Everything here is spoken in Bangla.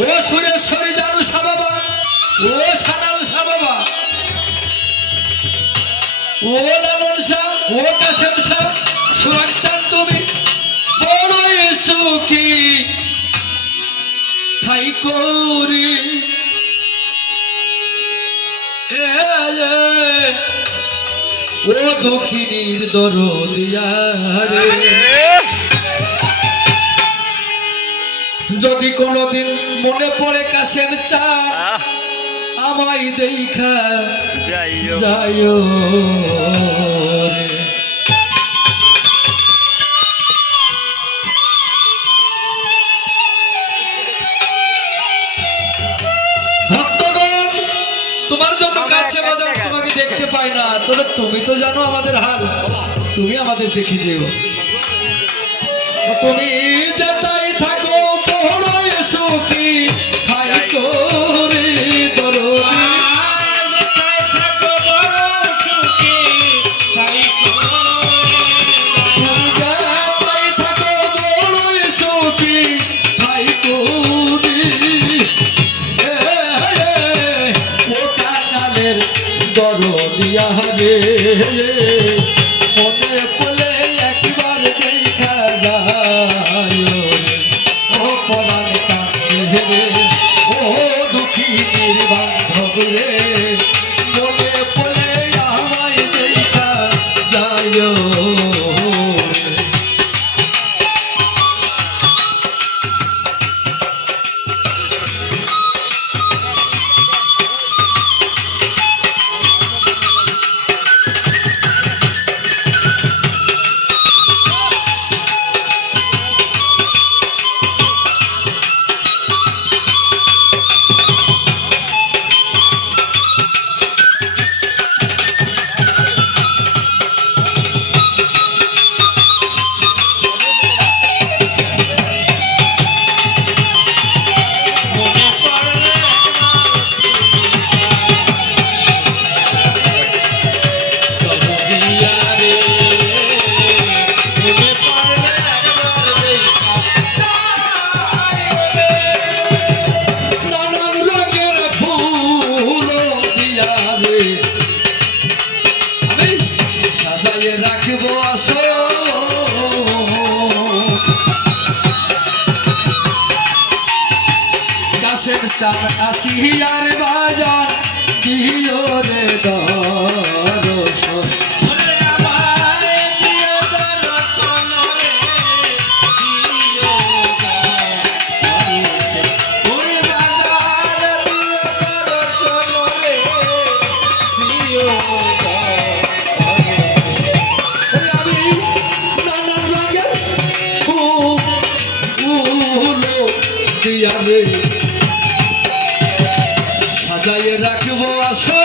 ও সুরেশ্বরী জানু সা বাবা, ও সানাল সা বাবা, ও লালন শাহ, ও কাশেম শাহ, সোহাগ চান তুমি বড়ই সুখী ঠাই করি। ও দক্ষিণীর দরদিয়া রে, যদি কোনদিন মনে পড়ে কাশেম চাঁদ আমায় দেখা যাইও রে। ভক্তগণ তোমার জন্য কাছে বাজার তোমাকে দেখতে পাই না, তবে তুমি তো জানো আমাদের হাল, তুমি আমাদের দেখে যেও। তুমি যেতাই থাকো বড়ই সুখী ঠাই করি দরদি, যেতাই থাকো বড়ই সুখী ঠাই করি। ও কাঙালের দরদিয়া রে, মনে পড়লে একবার দেখা যায় ও পরাণ কাঁদে রে, ও দুঃখীর বান্ধব রে, মনে পড়লে আমায় দেখা যায়। চান আসিয়ার বাজার দিও রে দর্শন, নানান রঙের ফুল দিয়া রে সাজাইয়ে রাখবো আসো।